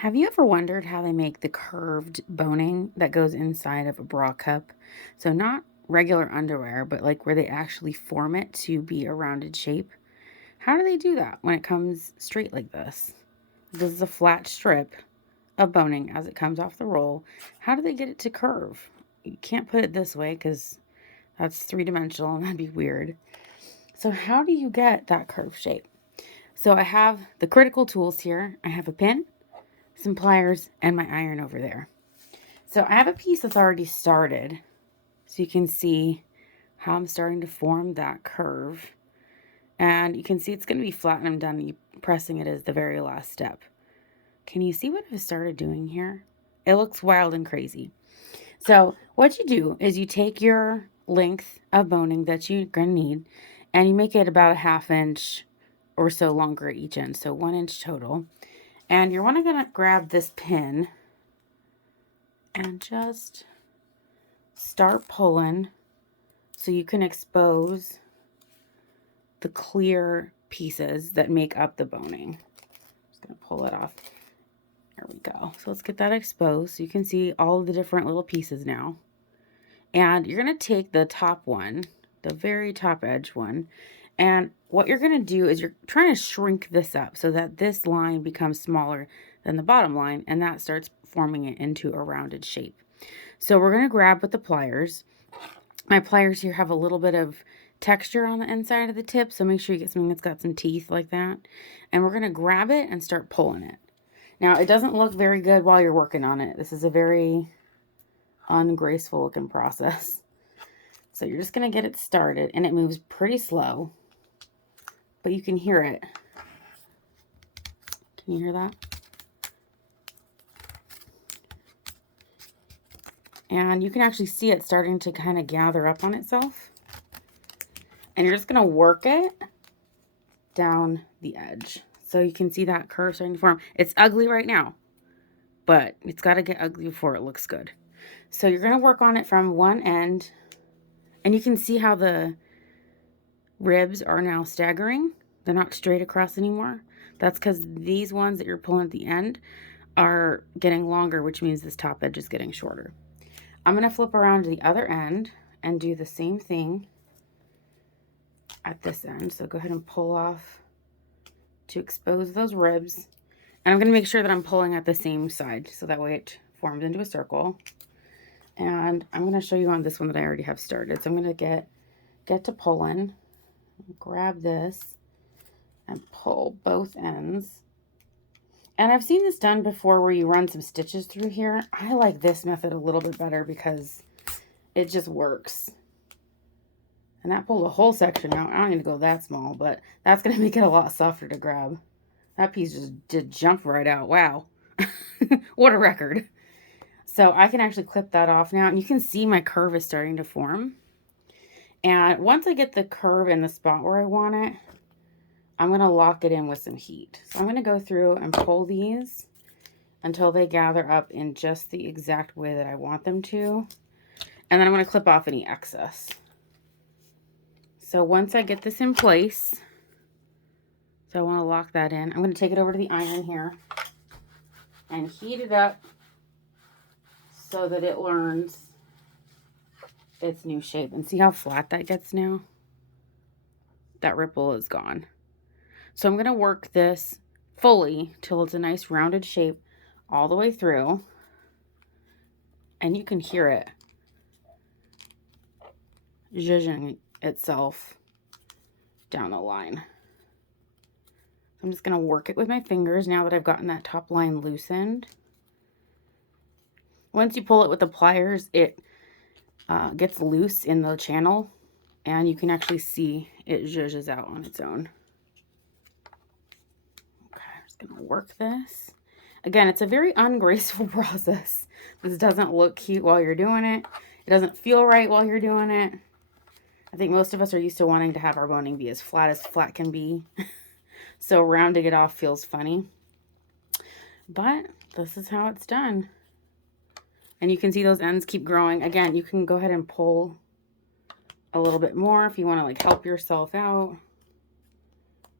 Have you ever wondered how they make the curved boning that goes inside of a bra cup? So, not regular underwear, but like where they actually form it to be a rounded shape. How do they do that when it comes straight like this? This is a flat strip of boning as it comes off the roll. How do they get it to curve? You can't put it this way because that's three-dimensional and that'd be weird. So, how do you get that curved shape? So, I have the critical tools here. I have a pin, some pliers, and my iron over there. So I have a piece that's already started, so you can see how I'm starting to form that curve. And you can see it's going to be flat and I'm done pressing it as the very last step. Can you see what I've started doing here? It looks wild and crazy. So what you do is you take your length of boning that you're going to need and you make it about a ½ inch or so longer at each end, so 1 inch total. And you're going to grab this pin and just start pulling so you can expose the clear pieces that make up the boning. I'm just going to pull it off. There we go. So let's get that exposed so you can see all of the different little pieces now. And you're going to take the top one, the very top edge one, and what you're going to do is you're trying to shrink this up so that this line becomes smaller than the bottom line, and that starts forming it into a rounded shape. So we're going to grab with the pliers. My pliers here have a little bit of texture on the inside of the tip, so make sure you get something that's got some teeth like that. And we're going to grab it and start pulling it. Now, it doesn't look very good while you're working on it. This is a very ungraceful looking process. So you're just going to get it started, and it moves pretty slow, but you can hear it. Can you hear that? And you can actually see it starting to kind of gather up on itself. And you're just going to work it down the edge. So you can see that curve starting to form. It's ugly right now, but it's got to get ugly before it looks good. So you're going to work on it from one end, and you can see how the ribs are now staggering. They're not straight across anymore. That's because these ones that you're pulling at the end are getting longer, which means this top edge is getting shorter. I'm going to flip around to the other end and do the same thing at this end. So go ahead and pull off to expose those ribs. And I'm going to make sure that I'm pulling at the same side so that way it forms into a circle. And I'm going to show you on this one that I already have started. So I'm going to get to pulling, grab this, and pull both ends. And I've seen this done before where you run some stitches through here. I like this method a little bit better because it just works. And that pulled a whole section out. I don't need to go that small, but that's going to make it a lot softer to grab. That piece just did jump right out. Wow. What a record. So I can actually clip that off now. And you can see my curve is starting to form. And once I get the curve in the spot where I want it, I'm going to lock it in with some heat. So I'm going to go through and pull these until they gather up in just the exact way that I want them to. And then I'm going to clip off any excess. So once I get this in place, so I want to lock that in, I'm going to take it over to the iron here and heat it up so that it learns its new shape. And see how flat that gets now? That ripple is gone. So I'm going to work this fully till it's a nice rounded shape all the way through. And you can hear it zhuzhing itself down the line. I'm just going to work it with my fingers now that I've gotten that top line loosened. Once you pull it with the pliers, it gets loose in the channel, and you can actually see it zhuzhes out on its own. Okay, I'm just going to work this. Again, it's a very ungraceful process. This doesn't look cute while you're doing it. It doesn't feel right while you're doing it. I think most of us are used to wanting to have our boning be as flat can be. So rounding it off feels funny. But this is how it's done. And you can see those ends keep growing. Again, you can go ahead and pull a little bit more if you want to like help yourself out.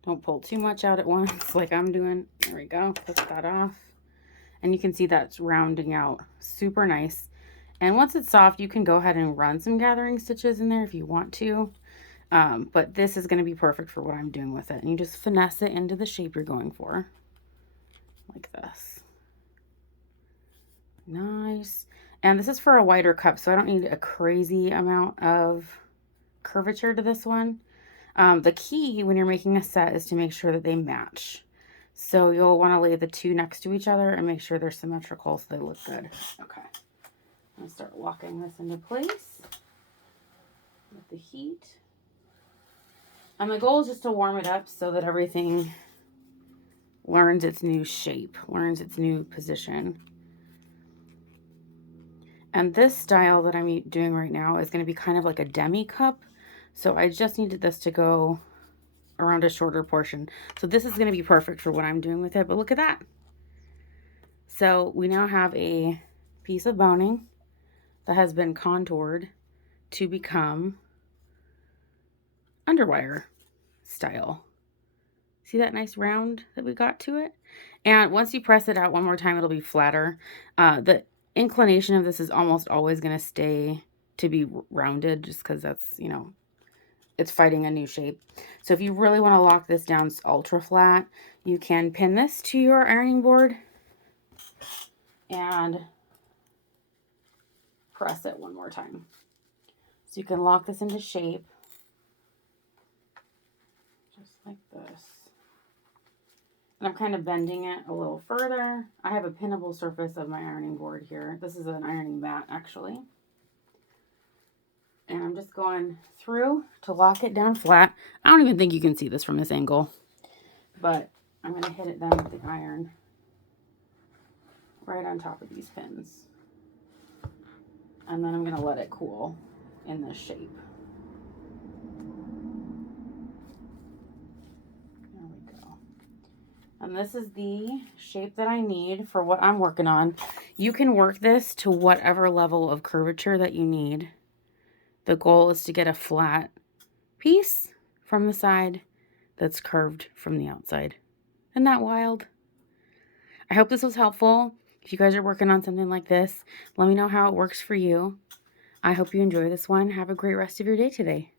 Don't pull too much out at once like I'm doing. There we go. Clip that off. And you can see that's rounding out super nice. And once it's soft, you can go ahead and run some gathering stitches in there if you want to. But this is going to be perfect for what I'm doing with it. And you just finesse it into the shape you're going for. Like this. Nice. And this is for a wider cup, so I don't need a crazy amount of curvature to this one. The key when you're making a set is to make sure that they match. So you'll want to lay the two next to each other and make sure they're symmetrical so they look good. Okay. I'm going to start locking this into place with the heat. And the goal is just to warm it up so that everything learns its new shape, learns its new position. And this style that I'm doing right now is going to be kind of like a demi cup. So I just needed this to go around a shorter portion. So this is going to be perfect for what I'm doing with it. But look at that. So we now have a piece of boning that has been contoured to become Underwire style. See that nice round that we got to it? And once you press it out one more time, it'll be flatter. The inclination of this is almost always going to stay to be rounded just because that's, you know, it's fighting a new shape. So if you really want to lock this down ultra flat, you can pin this to your ironing board and press it one more time. So you can lock this into shape just like this. And I'm kind of bending it a little further. I have a pinnable surface of my ironing board here. This is an ironing mat, actually. And I'm just going through to lock it down flat. I don't even think you can see this from this angle. But I'm going to hit it down with the iron right on top of these pins. And then I'm going to let it cool in this shape. There we go. And this is the shape that I need for what I'm working on. You can work this to whatever level of curvature that you need. The goal is to get a flat piece from the side that's curved from the outside. Isn't that wild? I hope this was helpful. If you guys are working on something like this, let me know how it works for you. I hope you enjoy this one. Have a great rest of your day today.